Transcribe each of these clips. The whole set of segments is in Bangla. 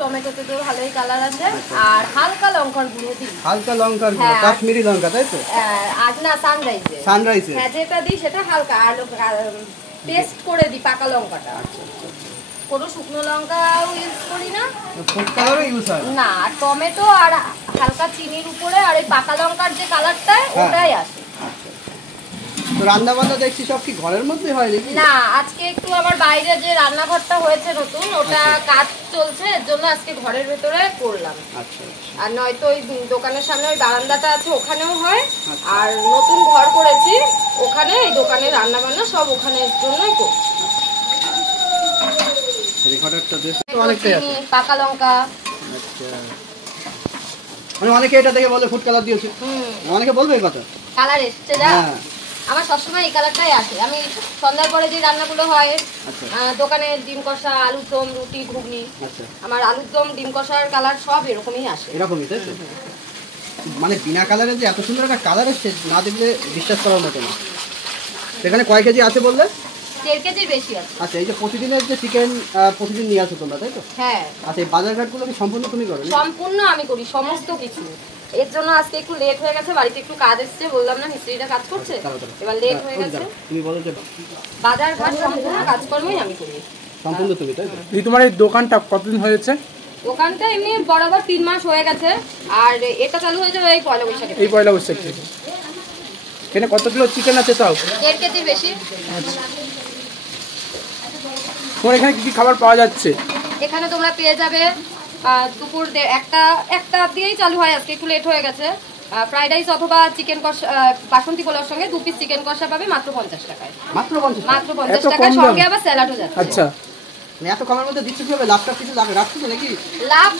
টমেটোতে তো ভালোই কালার আছে। আর হালকা লঙ্কার গুঁড়ো দিই। হালকা লঙ্কার গুঁড়ো, কাশ্মীরি লঙ্কা তাই তো? আজ না সানরাইজে। সানরাইজে? হ্যাঁ, যেটা দিই সেটা হালকা, আর পেস্ট করে দিই পাকা লঙ্কাটা। আচ্ছা আচ্ছা। কোনো শুকনো লঙ্কাও ইউজ করি না, ফুড কালারও ইউজ হয় না। টমেটো আর হালকা চিনির উপরে আর এই পাকা লঙ্কার যে কালারটা ওটাই আসে। তো রান্না বান্না দেখছি সব কি ঘরের মধ্যে হয় নাকি? না, আজকে একটু আমার বাইরে যে রান্নাঘরটা হয়েছে নতুন, ওটা কাজ চলছে, এর জন্য আজকে ঘরের ভেতরে করলাম। আচ্ছা। আর নয়তো ওই দোকানের সামনে ওই বারান্দাটা আছে, ওখানেও হয়। আর নতুন ঘর করেছি, ওখানে এই দোকানে রান্না বান্না সব ওখানের জন্যই করছি। রেকর্ডারটা দেখো অনেকটাই আছে। পাকা লঙ্কা। আচ্ছা, মানে অনেকে এটা দেখে বলে ফুড কালার দিয়েছে। অনেকে বলবে এই কথা। কালার এসছে যা, আমার সবসময় এই কালারটাই আসে। আমি সন্ধ্যার পরে যে রান্নাগুলো হয় দোকানে, ডিম কষা, আলুর দম, রুটি, ঘুগনি, আমার আলুর দম, ডিম কষার কালার সব এরকমই আসে। এরকমই তাই তো? মানে বিনা কালারে যে এত সুন্দর একটা কালার এসছে, না দেখলে বিশ্বাস করার মতো না। সেখানে কয় কেজি আছে বললে? 1.5 কেজির বেশি আছে। আচ্ছা, এই যে প্রতিদিনের যে চিকেন প্রতিদিন নিয়ে আসো তোমরা তাই তো? হ্যাঁ। আচ্ছা, এই বাজারঘাটগুলো কি সম্পূর্ণ তুমি করো? সম্পূর্ণ আমি করি, সমস্ত কিছু। এর জন্য আজকে একটু লেট হয়ে গেছে, বাড়িতে একটু কাজ এসেছে, বললাম না মিস্ত্রিটা কাজ করছে, এবার লেট হয়ে গেছে। তুমি বলো যে বাজারঘাট সম্পূর্ণ কাজকর্মই আমি করি। সম্পূর্ণ তুমি তাই তো? এই তোমার এই দোকানটা কতদিন হয়েছে? দোকানটা এমনি বরাবর 3 মাস হয়ে গেছে, আর এটা চালু হয়ে যাবে এই পয়লা বৈশাখে। এই পয়লা বৈশাখ থেকে। এখানে কত কিলো চিকেন আছে তাও? 1.5 কেজির বেশি। আচ্ছা, তোমার এখানে কি কি খাবার পাওয়া যাচ্ছে? এখানে তোমরা পেয়ে যাবে দুপুর একটা দিয়েই চালু হয়, আজকে একটু লেট হয়ে গেছে। ফ্রাইড রাইস অথবা চিকেন কষা, বাসন্তী পোলাওর সঙ্গে 2 পিস চিকেন কষা পাবে মাত্র 50 টাকায়। মাত্র 50 টাকায়, সঙ্গে আবার স্যালাডও যাচ্ছে। আচ্ছা, এত কমের মধ্যে দিচ্ছ কিভাবে? লাভটা কিছু রাখছো নাকি? লাভ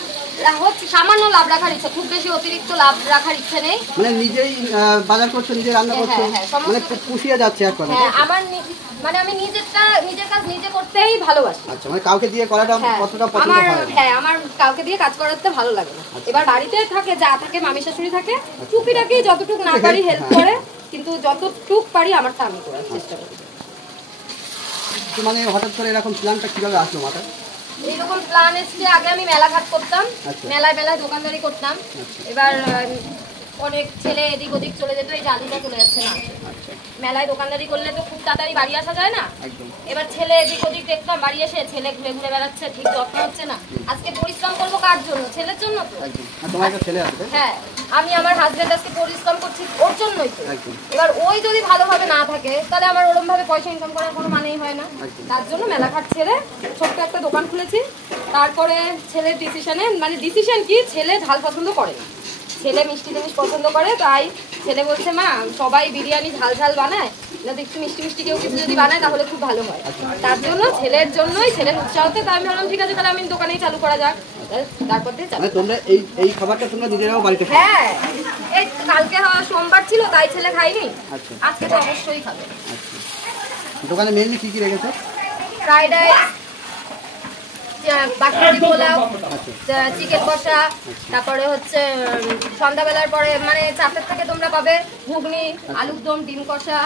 হচ্ছে, সামান্য লাভ রাখার ইচ্ছা, খুব বেশি অতিরিক্ত লাভ রাখার ইচ্ছে নেই। মানে নিজেই বাজার করছো, নিজে রান্না করছো, মানে পুষিয়ে যাচ্ছে এক কথা। হ্যাঁ, আমার মানে আমি নিজের কাজ নিজে করতেই ভালোবাসি। আচ্ছা, মানে কাউকে দিয়ে করাটা কতটা পছন্দ হয়? হ্যাঁ, আমার কাউকে দিয়ে কাজ করাতে ভালো লাগে না। এবার বাড়িতে থাকে, যা থাকে, মামি শাশুড়ি থাকে, টুকিটাকি যতটুকু না পারি হেল্প করে, কিন্তু যতটুকু পারি আমারটা আমি করার চেষ্টা করি। মানে হঠাৎ করে এরকম প্ল্যানটা কিভাবে আসলো মাথায়? এইরকম প্ল্যান এসছে, আগে আমি মেলাঘাট করতাম, মেলায় দোকানদারি করতাম। এবার অনেক ছেলে এদিক ওদিক চলে যেত, এই জালিটা চলে যাচ্ছে না। মেলায় দোকানদারি করলে তো খুব তাড়াতাড়ি বাড়ি আসা যায় না। এবার ছেলে এদিক ওদিক দেখতাম, বাড়ি এসে ছেলে ঘুরে ঘুরে বেড়াচ্ছে, ঠিক যত্ন হচ্ছে না। আজকে পরিশ্রম করবো কার জন্য? ছেলের জন্য তো। হ্যাঁ, আমি আমার হাজবেন্ড আজকে পরিশ্রম করছি ওর জন্যই তো। এবার ওই যদি ভালোভাবে না থাকে, তাহলে আমার ওরকম ভাবে পয়সা ইনকাম করার কোনো মানেই হয় না। তার জন্য মেলাঘাট ছেড়ে ছোট্ট একটা দোকান খুলেছি। তারপরে ছেলের ডিসিশন কি, ছেলে ঝাল পছন্দ করে না, ছেলে মিষ্টি জিনিস পছন্দ করে। তাই ছেলে বলছে, মা সবাই বিরিয়ানি ঝাল ঝাল বানায়, না একটু মিষ্টি মিষ্টি কেউ কিছু যদি বানায় তাহলে খুব ভালো হয়। তার জন্য ছেলের উৎসাহতে তাই আমি ভাবলাম ঠিক আছে, তাহলে আমি দোকানেই চালু করা যাক। তারপর দিয়ে চালু। তোমরা এই খাবারটা তোমরা নিজেরাও বাড়িতে? হ্যাঁ, এই কালকে সোমবার ছিল তাই ছেলে খায়নি, আজকে তো অবশ্যই খাবে। দোকানে মেনলি কি কি রেখেছো? Fried rice, basmati pulao, chicken কষা, তারপরে হচ্ছে সন্ধ্যাবেলার পরে মানে 4টা থেকে তোমরা পাবে ঘুগনি, আলুর দম, ডিম কষা।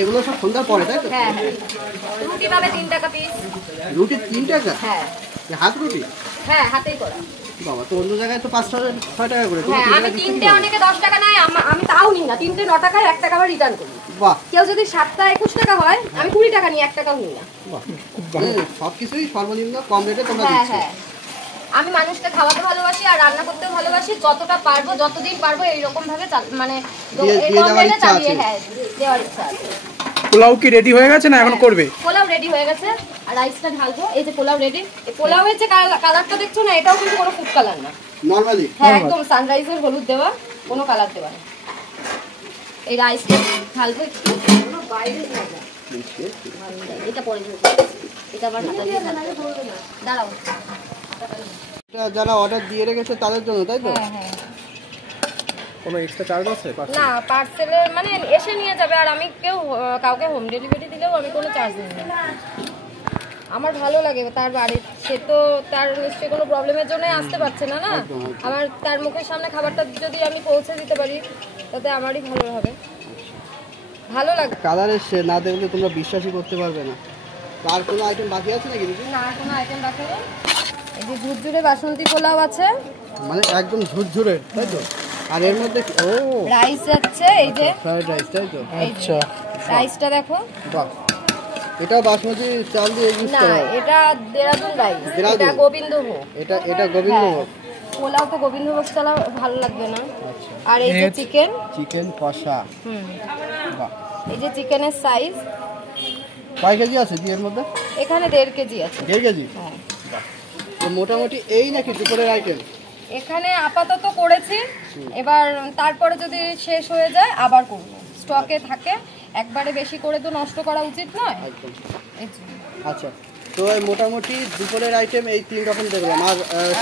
এগুলো সব সন্ধ্যার পরে তাই তো? হ্যাঁ, রুটি পাবে 3 টাকা পিস। রুটি 3 টাকা? হ্যাঁ। হাত রুটি? হ্যাঁ, হাতেই করা। বাবা, তো অন্য জায়গায় তো 5-6 টাকা করে। হ্যাঁ, আমি 3টে অনেকে 10 টাকা নেয়, আমি তাও নিই না। 3টে 9 টাকায়, 1 টাকা আবার রিটার্ন করি। বাহ। কেউ যদি 7টা 21 টাকা হয়, আমি 20 টাকা নিই, 1 টাকাও নিই না। সবকিছুই সর্বনিম্ন কম রেটে তোমরা দিচ্ছ। হ্যাঁ, আমি মানুষকে খাওয়াতে ভালোবাসি আর রান্না করতেও ভালোবাসি। যতটা পারবো, যতদিন পারবো এইরকম ভাবে মানে দেওয়ার ইচ্ছা আছে। পোলাও কি রেডি হয়ে গেছে না এখন করবে? পোলাও রেডি হয়ে গেছে, আর রাইসটা ঢালবো। এই যে পোলাও রেডি। এই পোলাওয়ের যে কালারটা দেখছো না, এটাও কিন্তু কোনো ফুড কালার না, নরমালি। হ্যাঁ, একদম সানরাইজের হলুদ দেওয়া, কোনো কালার দেওয়া না। এই রাইসটা ঢালবো একটু, বাইরে না যা, এটা পরে এটা আবার হাতা দিয়ে দাঁড়াও। যারা অর্ডার দিয়ে রেখেছে তাদের জন্য তাই তো? হ্যাঁ। কোনো এক্সট্রা চার্জ আছে? না, পার্সেলের মানে এসে নিয়ে যাবে। আর আমি কাউকে হোম ডেলিভারি দিলেও আমি কোনো চার্জ নিই না। আমার ভালো লাগে তার বাড়ি, সে তো তার নিশ্চয়ই কোনো প্রবলেমের জন্য আসতে পারছে না। আমার তার মুখের সামনে খাবারটা যদি আমি পৌঁছে দিতে পারি, তাতে আমারই ভালো হবে, ভালো লাগে। কালার এসে না দেখলে তোমরা বিশ্বাসই করতে পারবে না। আর কোনো আইটেম বাকি আছে নাকি? না, কোনো আইটেম বাকি নেই। এই যে ঝুরঝুরে বাসন্তী পোলাও আছে, মানে একদম ঝুরঝুরে, তাই তো? আর এর মধ্যে ও রাইস যাচ্ছে এই যে ফ্রাইড রাইস, তাই তো? আচ্ছা, রাইসটা দেখো। বাহ, এটা বাসমতি চাল দিয়ে ইউজ না, করা হয়? এটা দেরাদুন রাইস, দেরাদুন? এটা গোবিন্দভোগ। এটা গোবিন্দভোগ। পোলাও তো গোবিন্দভোগ ছাড়া ভালো লাগবে না। আচ্ছা, আর এই যে চিকেন, চিকেন কষা। বাহ, এই যে চিকেনের সাইজ কয় কেজি আছে জি এর মধ্যে? এখানে 1.5 কেজি আছে। 1.5 কেজি? হ্যাঁ, তো মোটামুটি এই নাকি দুপুরের আইটেম? এখানে আপাতত করেছি, এবার তারপরে যদি শেষ হয়ে যায় আবার করব, স্টকে থাকে। একবারে বেশি করে তো নষ্ট করা উচিত নয়। একদম। এই জন্য। আচ্ছা, তো এই মোটামুটি দুপুরের আইটেম এই 3 রকম দেখলাম। আর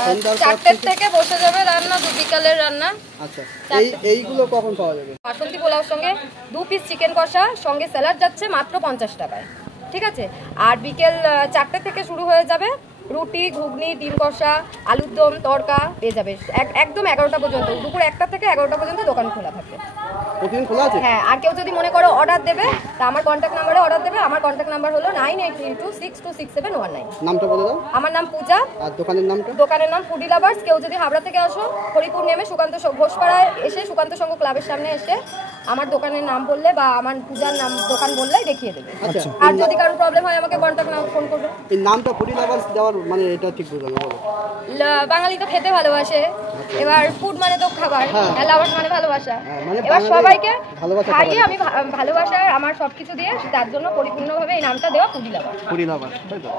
সন্ধ্যার পর 4টের থেকে বসে যাবে রান্না, বিকালের রান্না। আচ্ছা, এইগুলো কখন পাওয়া যাবে? বাসন্তী পোলাওর সঙ্গে 2 পিস চিকেন কষা সঙ্গে স্যালাড যাচ্ছে মাত্র 50 টাকায়, ঠিক আছে? আর বিকেল 4টে থেকে শুরু হয়ে যাবে রুটি, ঘুগনি, ডিম কষা, আলুর দম, তড়কা পেয়ে যাবে একদম 11টা পর্যন্ত। দুপুর 1টা থেকে 11টা পর্যন্ত দোকান খোলা থাকে। প্রতিদিন খোলা আছে? হ্যাঁ, আর কেউ যদি মনে করো অর্ডার দেবে তা আমার কন্ট্যাক্ট নাম্বারে অর্ডার দেবে। আমার কন্ট্যাক্ট নাম্বার হলো 9832626719। নামটা বলে দাও। আমার নাম পূজা। আর দোকানের নামটা? দোকানের নাম ফুডি লাভার্স। কেউ যদি হাবড়া থেকে আসো, হরিপুর নেমে সুকান্ত ঘোষপাড়ায় এসে সুকান্ত সংঘ ক্লাবের সামনে এসে আমার দোকানের নাম বললে বা আমার পূজার নাম দোকান বললেই দেখিয়ে দেবে। আচ্ছা, আর যদি কারো প্রবলেম হয় আমাকে কন্ট্যাক্ট নাম্বার ফোন করবে। এই নামটা ফুডি লাভার্স দেওয়ার মানে এটা ঠিক বুঝলাম না, বলো। বাঙালি তো খেতে ভালোবাসে, এবার ফুড মানে তো খাবার, লাভার্স মানে ভালোবাসা। মানে এবার সবাইকে ভালোবাসা খাইয়ে আমি ভালোবাসা আমার সবকিছু দিয়ে তার জন্য পরিপূর্ণভাবে এই নামটা দেওয়া ফুডি লাভার্স। ফুডি লাভার্স, তাই তো?